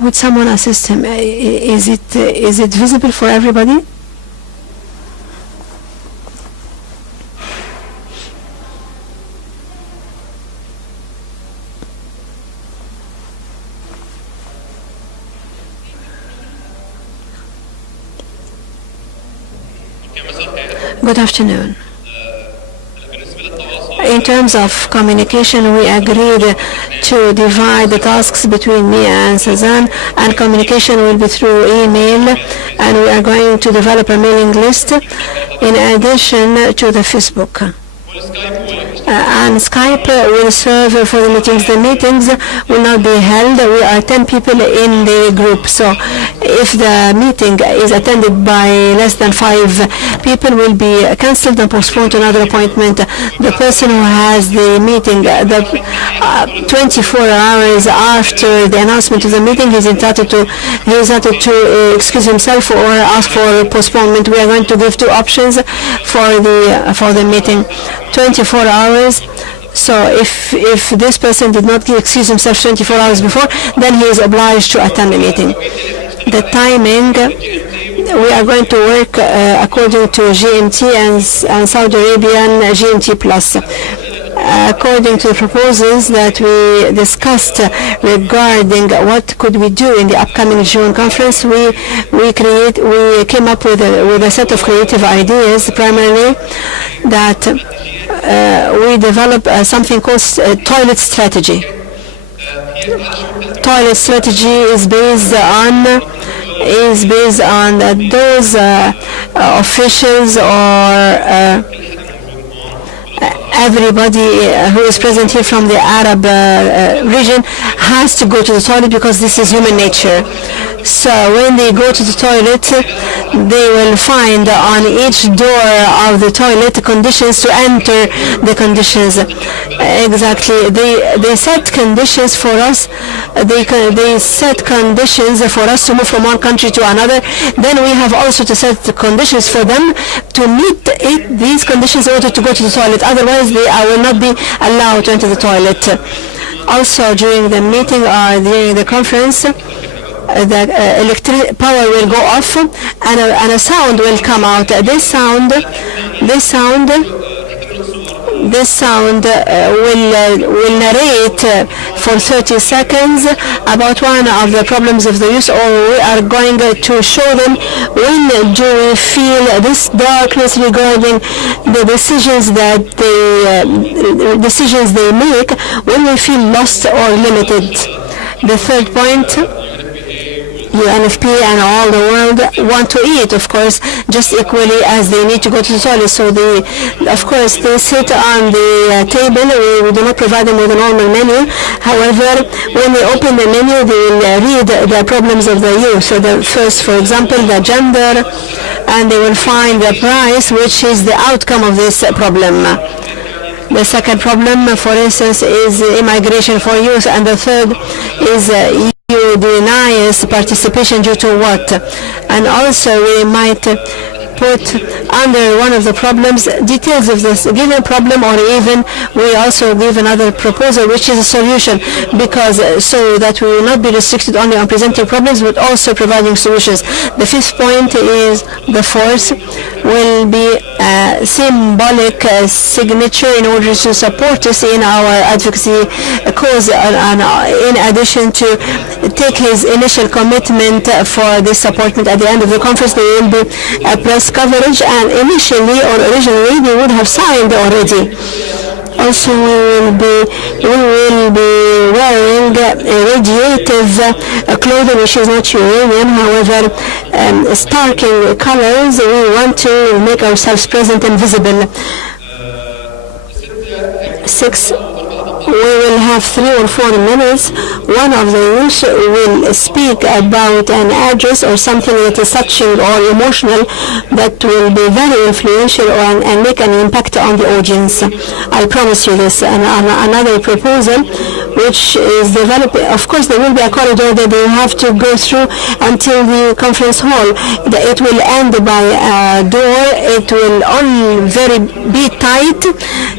Would someone assist him? Is it visible for everybody? Good afternoon. In terms of communication, we agreed to divide the tasks between me and Suzanne, and communication will be through email, and we are going to develop a mailing list in addition to the Facebook. And Skype will serve for the meetings. The meetings will not be held. We are 10 people in the group. So if the meeting is attended by less than 5 people, will be cancelled and postponed to another appointment. The person who has the meeting 24 hours after the announcement of the meeting is entitled to excuse himself or ask for postponement. We are going to give 2 options for the meeting. 24 hours. So if this person did not excuse himself 24 hours before, then he is obliged to attend the meeting. The timing, we are going to work according to GMT and Saudi Arabian GMT plus. According to the proposals that we discussed regarding what could we do in the upcoming June conference, we came up with a set of creative ideas, primarily that we develop something called toilet strategy. Toilet strategy is based on those officials or everybody who is present here from the Arab region has to go to the toilet because this is human nature. So when they go to the toilet, they will find on each door of the toilet conditions to enter the conditions. Exactly. They set conditions for us. They set conditions for us to move from one country to another. Then we have also to set the conditions for them to meet these conditions in order to go to the toilet. Otherwise, they will not be allowed to enter the toilet. Also, during the meeting or during the conference, the electric power will go off and a sound will come out. This sound will narrate for 30 seconds about one of the problems of the youth, or we are going to show them when do we feel this darkness regarding the decisions they make, when we feel lost or limited. The third point, UNFP and all the world want to eat, of course, just equally as they need to go to the toilet. So of course, they sit on the table. We do not provide them with a normal menu. However, when they open the menu, they will read the problems of the youth. So the first, for example, the gender, and they will find the price, which is the outcome of this problem. The second problem, for instance, is immigration for youth, and the third is denies participation due to what? And also we might put under one of the problems details of this given problem, or even we also give another proposal which is a solution, because so that we will not be restricted only on presenting problems but also providing solutions. The fifth point is the fourth will be a symbolic signature in order to support us in our advocacy cause, and in addition to take his initial commitment for this support. At the end of the conference there will be a press coverage, and initially or originally they would have signed already. Also, we will be wearing radiative clothing, which is not uranium. However, sparkling colors, we want to make ourselves present and visible. 6. We will have 3 or 4 minutes. One of the youth will speak about an address or something that is touching or emotional that will be very influential and make an impact on the audience. I promise you this. And another proposal, which is developing. Of course, there will be a corridor that they have to go through until the conference hall. It will end by a door. It will only be tight.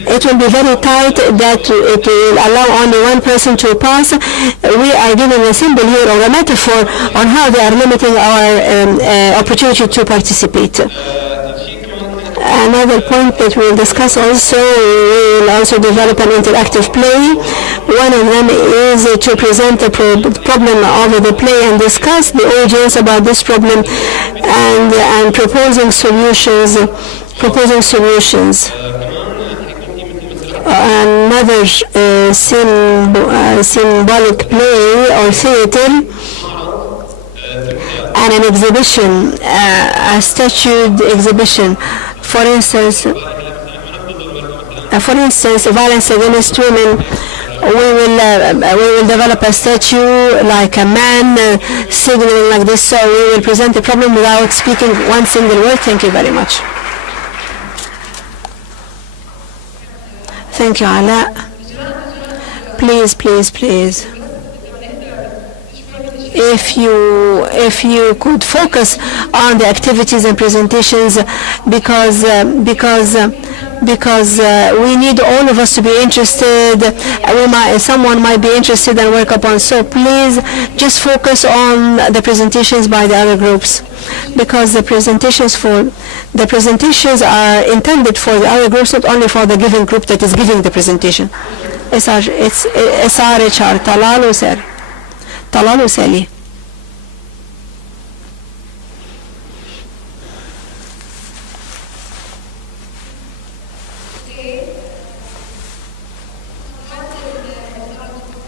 It will be very tight that it will allow only one person to pass. We are giving a symbol here or a metaphor on how they are limiting our opportunity to participate. Another point that we'll discuss also, we will also develop an interactive play. One of them is to present the problem of the play and discuss the audience about this problem and proposing solutions. Another symbolic play or theater and an exhibition, a statued exhibition. For instance, violence against women. We will develop a statue like a man signaling like this. So we will present the problem without speaking one single word. Thank you very much. Thank you, Ala. Please. If you could focus on the activities and presentations, because we need all of us to be interested. Someone might be interested and work upon. So please just focus on the presentations by the other groups, because the presentations are intended for the other groups, not only for the given group that is giving the presentation. It's SRHR. Talal Sally.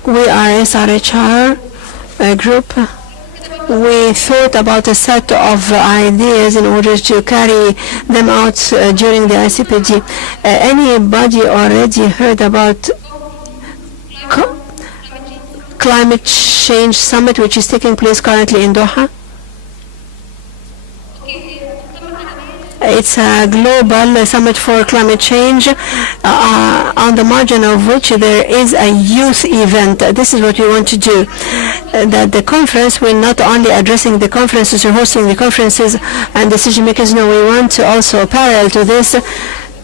We are SRHR group. We thought about a set of ideas in order to carry them out during the ICPD. Anybody already heard about Climate Change Summit, which is taking place currently in Doha? It's a global summit for climate change, on the margin of which there is a youth event. This is what we want to do. That the conference will not only addressing the conferences or hosting the conferences and decision makers. No, we want to also parallel to this,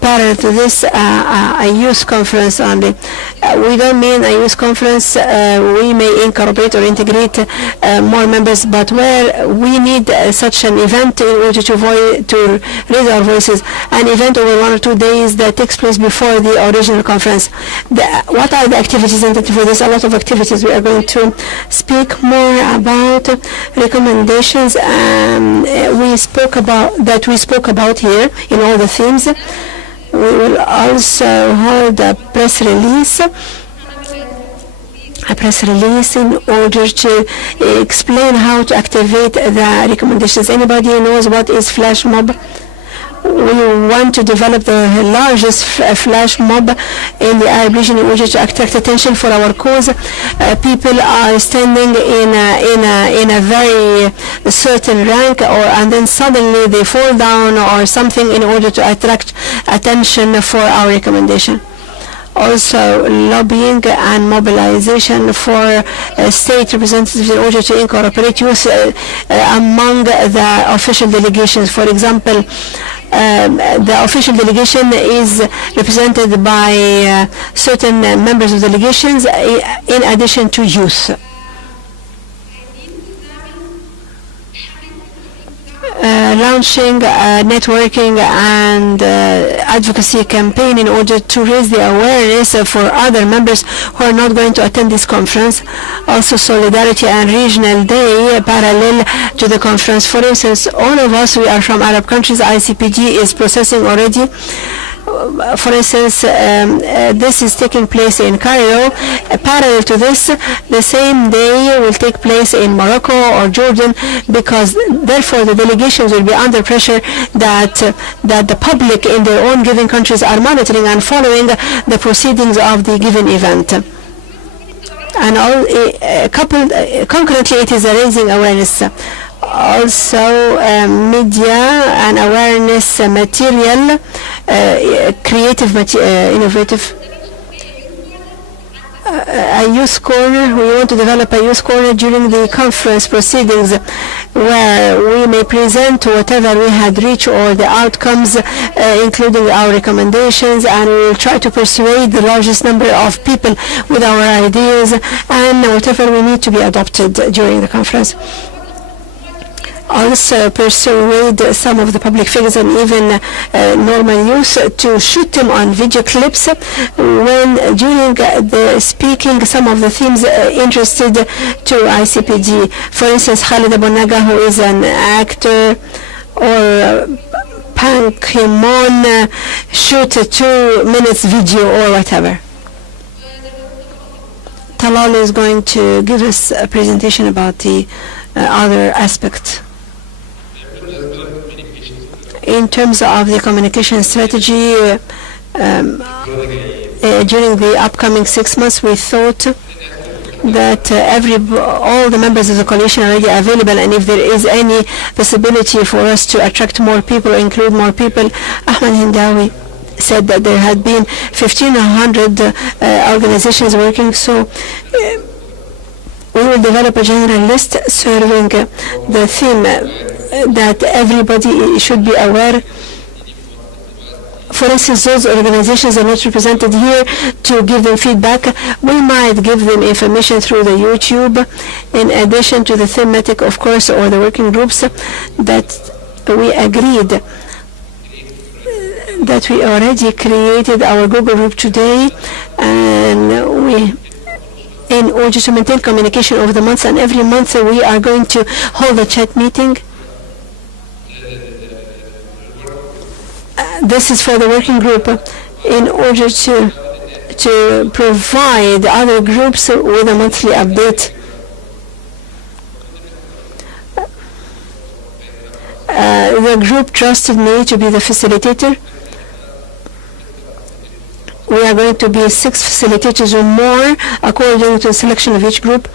a youth conference only. We don't mean a youth conference. We may incorporate or integrate more members, but where we need such an event in order to raise our voices, an event over 1 or 2 days that takes place before the original conference. What are the activities intended for this? A lot of activities. We are going to speak more about recommendations we spoke about here in all the themes. We will also hold a press release in order to explain how to activate the recommendations. Anybody knows what is flash mob? We want to develop the largest flash mob in the Arab region in order to attract attention for our cause. People are standing in a very certain rank, and then suddenly they fall down or something in order to attract attention for our recommendation. Also, lobbying and mobilization for state representatives in order to incorporate youth among the official delegations. For example, the official delegation is represented by certain members of delegations in addition to youth. Launching a networking and advocacy campaign in order to raise the awareness for other members who are not going to attend this conference. Also, Solidarity and Regional Day parallel to the conference. For instance, all of us, we are from Arab countries. ICPD is processing already. For instance, this is taking place in Cairo. Parallel to this, the same day will take place in Morocco or Jordan, because therefore the delegations will be under pressure that the public in their own given countries are monitoring and following the proceedings of the given event. And concurrently, it is raising awareness. Also, media and awareness material, creative, innovative. a youth corner. We want to develop a youth corner during the conference proceedings where we may present whatever we had reached or the outcomes, including our recommendations, and we will try to persuade the largest number of people with our ideas and whatever we need to be adopted during the conference. Also persuade some of the public figures and even normal youth to shoot them on video clips when during the speaking some of the themes interested to ICPD. For instance, Khalid Abunaga, who is an actor, or Pan Ki-moon, shoot a 2 minutes video or whatever. Talal is going to give us a presentation about the other aspects. In terms of the communication strategy, during the upcoming 6 months, we thought that all the members of the coalition are already available, and if there is any possibility for us to attract more people, include more people, Ahmed Hindawi said that there had been 1,500 organizations working, so we will develop a general list serving the theme that everybody should be aware. For instance, those organizations are not represented here to give them feedback. We might give them information through the YouTube, in addition to the thematic, of course, or the working groups that we agreed that we already created our Google group today, and in order to maintain communication over the months, and every month we are going to hold a chat meeting. This is for the working group in order to provide other groups with a monthly update. The group trusted me to be the facilitator. We are going to be 6 facilitators or more according to the selection of each group.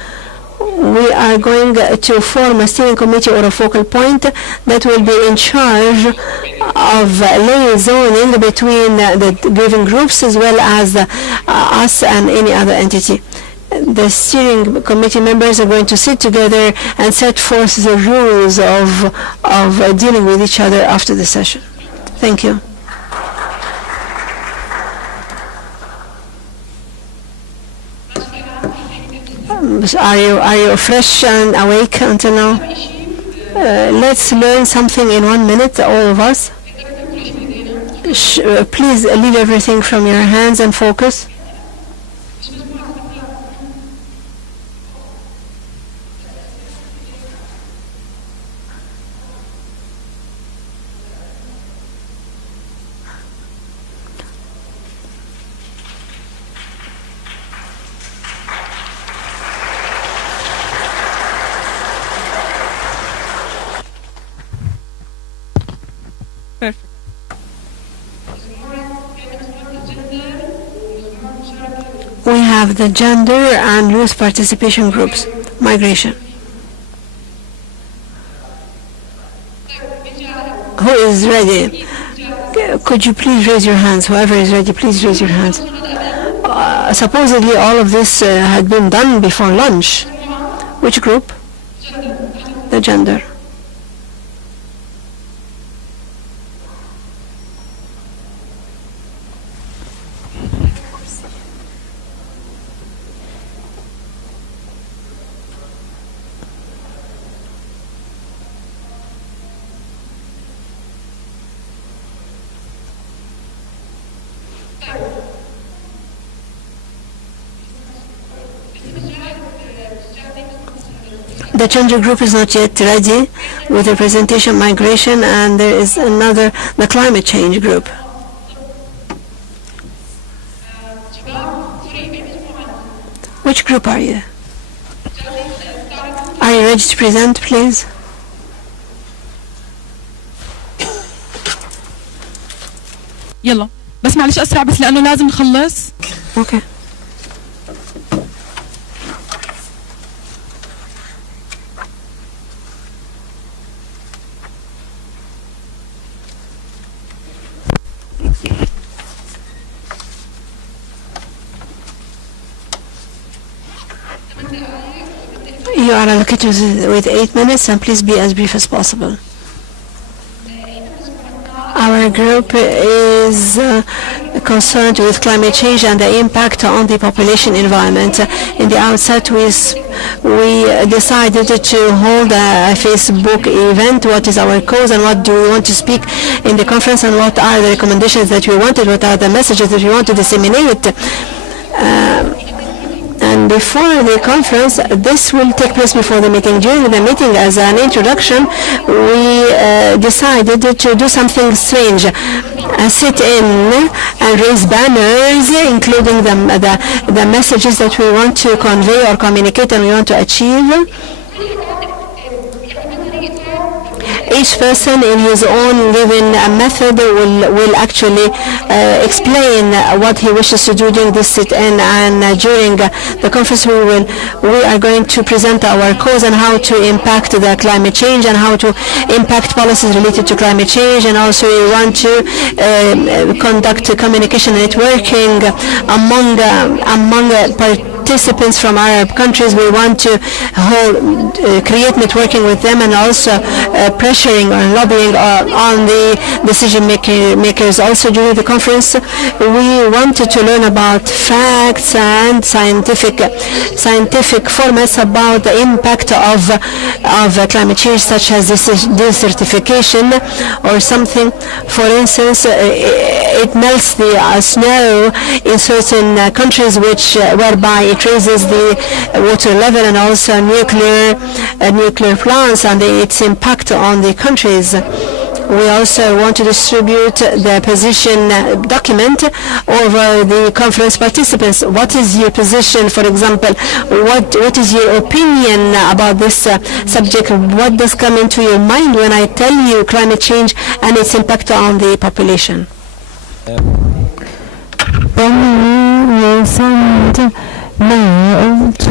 We are going to form a steering committee or a focal point that will be in charge of liaisoning between the given groups as well as us and any other entity. The steering committee members are going to sit together and set forth the rules of dealing with each other after the session. Thank you. Are you fresh and awake until now? Let's learn something in 1 minute, all of us. Please leave everything from your hands and focus. We have the gender and youth participation groups, migration. Who is ready? Could you please raise your hands? Whoever is ready, please raise your hands. Supposedly all of this had been done before lunch. Which group? The gender. The gender group is not yet ready with the presentation migration, and there is another, the climate change group. Which group are you? Are you ready to present, please? يلا بس معلش أسرع بس لأنه لازم نخلص. Okay. You are allocated with 8 minutes, and please be as brief as possible. Our group is concerned with climate change and the impact on the population environment. In the outset, we decided to hold a Facebook event. What is our cause and what do we want to speak in the conference, and what are the recommendations that we wanted, what are the messages that we want to disseminate. And before the conference, this will take place before the meeting. During the meeting, as an introduction, we decided to do something strange. Sit in and raise banners, including the messages that we want to convey or communicate and we want to achieve. Each person in his own given method will actually explain what he wishes to do during this sit-in, and during the conference we are going to present our cause and how to impact the climate change and how to impact policies related to climate change, and also we want to conduct communication networking among participants from Arab countries. We want to create networking with them, and also pressuring or lobbying on the decision makers. Also during the conference, we wanted to learn about facts and scientific formats about the impact of climate change, such as desertification or something. For instance, it melts the snow in certain countries, whereby it raises the water level, and also nuclear plants and its impact on the countries. We also want to distribute the position document over the conference participants. What is your position, for example? What is your opinion about this subject? What does come into your mind when I tell you climate change and its impact on the population? Then we will send mail to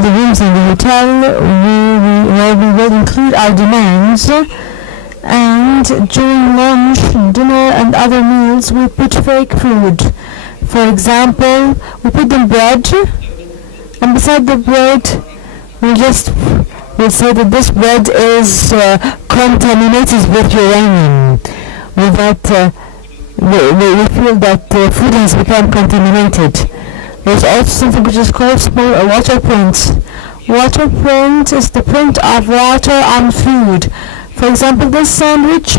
the rooms in the hotel where we will include our demands, and during lunch, dinner and other meals we put fake food. For example, we put the bread, and beside the bread we'll say that this bread is contaminated with uranium. With that we feel that food has become contaminated. There's also something which is called water print. Water print is the print of water on food. For example, this sandwich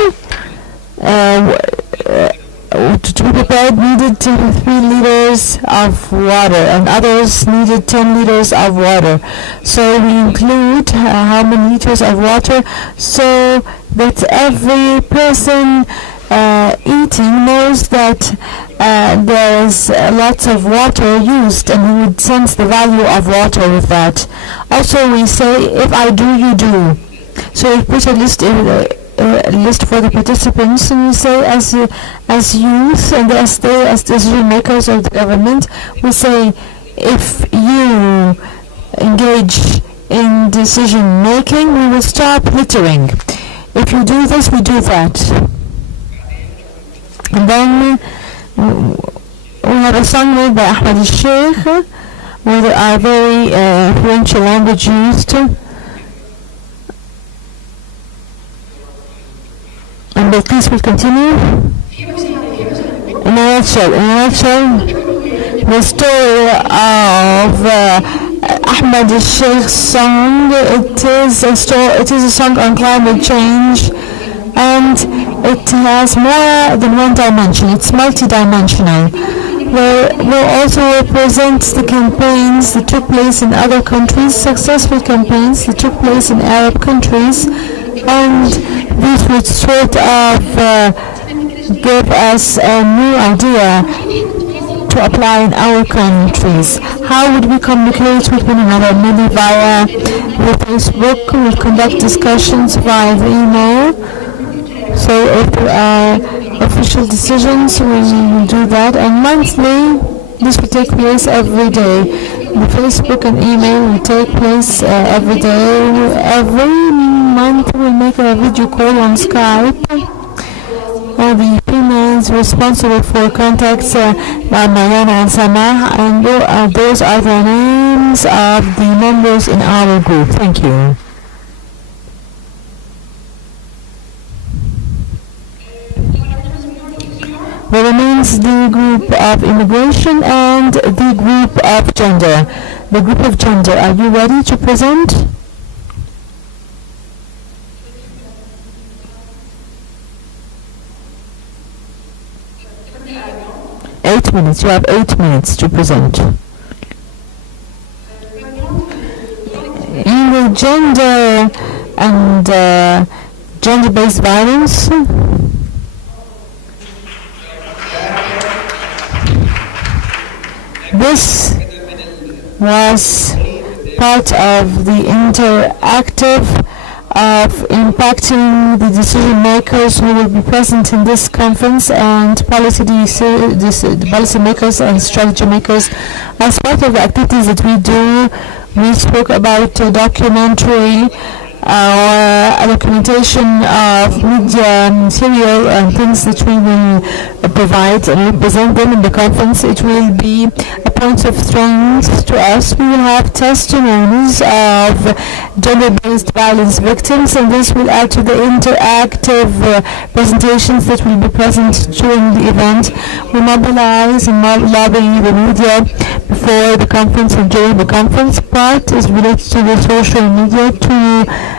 to be prepared needed 3 liters of water, and others needed 10 liters of water. So we include how many liters of water, so that every person eating knows that there's lots of water used, and we would sense the value of water with that. Also, we say, if I do, you do. So we put a list for the participants, and we say, as youth and as decision makers of the government, we say, if you engage in decision making, we will stop littering. If you do this, we do that. And then we have a song made by Ahmed al-Sheikh, where there are very influential language used. And please will continue. In a nutshell, the story of Ahmed al-Sheikh's song, it is a song on climate change, and it has more than one dimension. It's multi-dimensional. We'll also represent the campaigns that took place in other countries, successful campaigns that took place in Arab countries, and this would sort of give us a new idea to apply in our countries. How would we communicate with one another? Maybe via the Facebook. We'll conduct discussions via the email. So if there are official decisions, we will do that. And monthly, this will take place every day. The Facebook and email will take place every day. Every month we'll make a video call on Skype. All the females persons responsible for contacts Mariana and Samah, and those are the names of the members in our group. Thank you. There remains the group of immigration and the group of gender. The group of gender, are you ready to present? You have 8 minutes to present. In the gender and gender-based violence, this was part of the interactive of impacting the decision makers who will be present in this conference and policy makers and strategy makers. As part of the activities that we do, we spoke about a documentary or a documentation of media material and things that we will provide and represent them in the conference. It will be a point of strength to us. We will have testimonies of gender-based violence victims, and this will add to the interactive presentations that will be present during the event. We mobilize and lobby the media before the conference and during the conference. Part is related to the social media to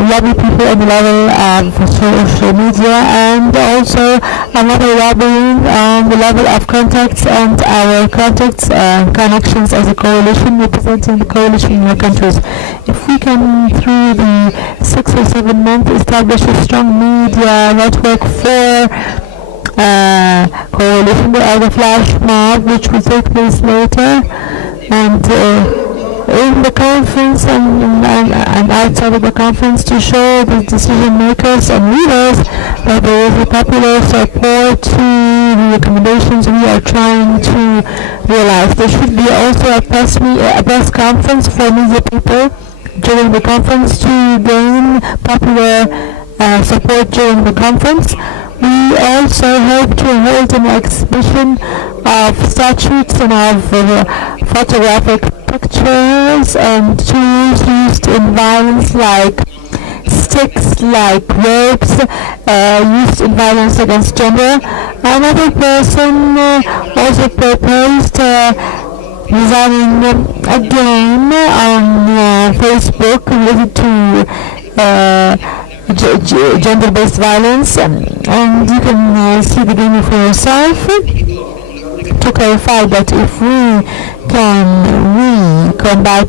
lobby people on the level of social media, and also another lobbying on the level of contacts and our contacts and connections as a coalition representing the coalition in our countries. If we can, through the 6 or 7 months, establish a strong media network for coalition, there are the flash mob which will take place later, and in the conference and outside of the conference, to show the decision makers and leaders that there is a popular support to the recommendations we are trying to realize. There should be also a press conference for media people during the conference to gain popular support during the conference. We also hope to hold an exhibition of statutes and of photographic pictures and tools used in violence, like sticks, like ropes, used in violence against gender. Another person also proposed designing a game on Facebook related to gender-based violence, and you can see the game for yourself. To clarify that if we can combat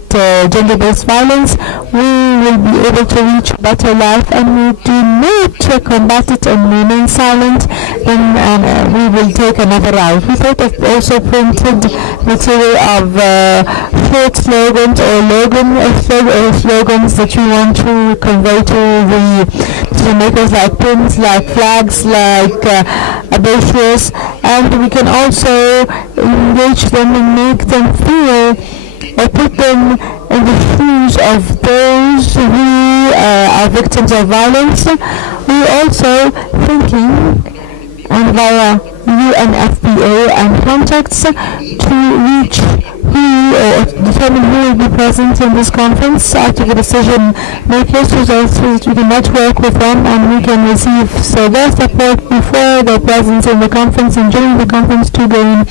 gender-based violence, we will be able to reach a better life, and we do not combat it and remain silent, then we will take another route. We thought of also printed material of short slogans or slogans that you want to convey to the decision makers, like pins, like flags, like brochures, and we can also engage them and make them feel or put them in the shoes of those who are victims of violence. We also thinking and via UNFPA and contacts to reach who or determine who will be present in this conference out of the decision makers, so that we can network with them and we can receive their support before their presence in the conference and during the conference to gain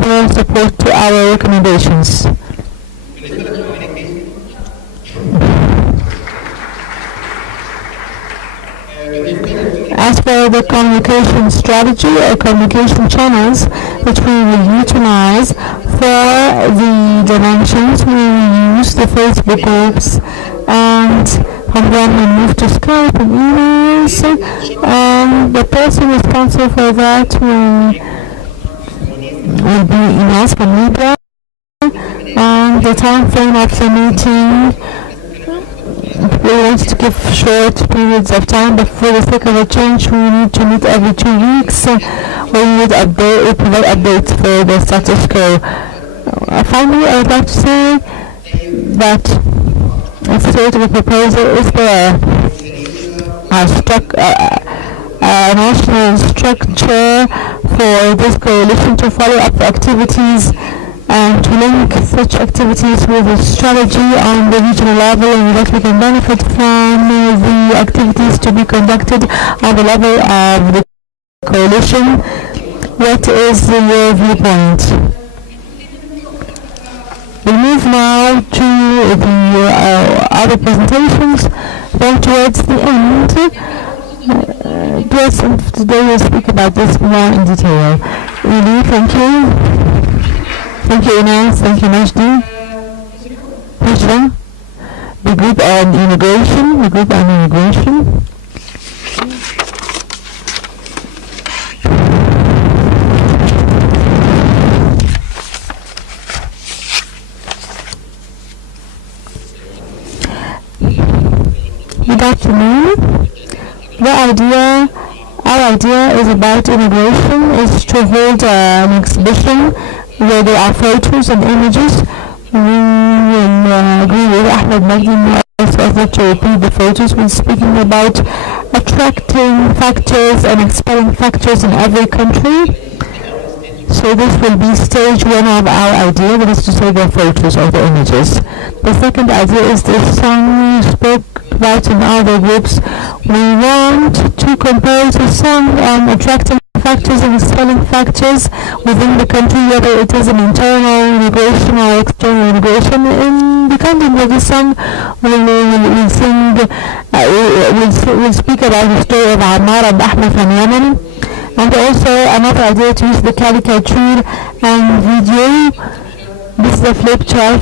their support to our recommendations. As for the communication strategy or communication channels which we will utilize for the dimensions, we will use the Facebook groups, and from then we move to Skype and emails, and the person responsible for that will be Ines from Libya, and the time frame of the meeting, we want to give short periods of time, but for the sake of a change, we need to meet every 2 weeks. We need provide updates for the status quo. Finally, I would like to say that a state of the proposal is there. a national structure for this coalition to follow up the activities and to link such activities with a strategy on the regional level, and that we can benefit from the activities to be conducted on the level of the coalition. What is your viewpoint? We move now to the other presentations. Then towards the end, today we'll speak about this more in detail. Really, thank you. Thank you, Ines. Thank you, Majdi. Hijra, the group on immigration. Good afternoon. Our idea is about immigration, is to hold an exhibition where there are photos and images. We will agree with Ahmed Magdi also to repeat the photos when speaking about attracting factors and expelling factors in every country. So this will be stage one of our idea, that is to say the photos or the images. The second idea is this song we spoke about in other groups. We want to compose a song on attracting factors and expelling factors within the country, whether it is an internal immigration or external immigration. In the content of the song, we'll speak about the story of Ammar and Ahmed from Yemen, and also another idea to use the caricature and video. This is a flip chart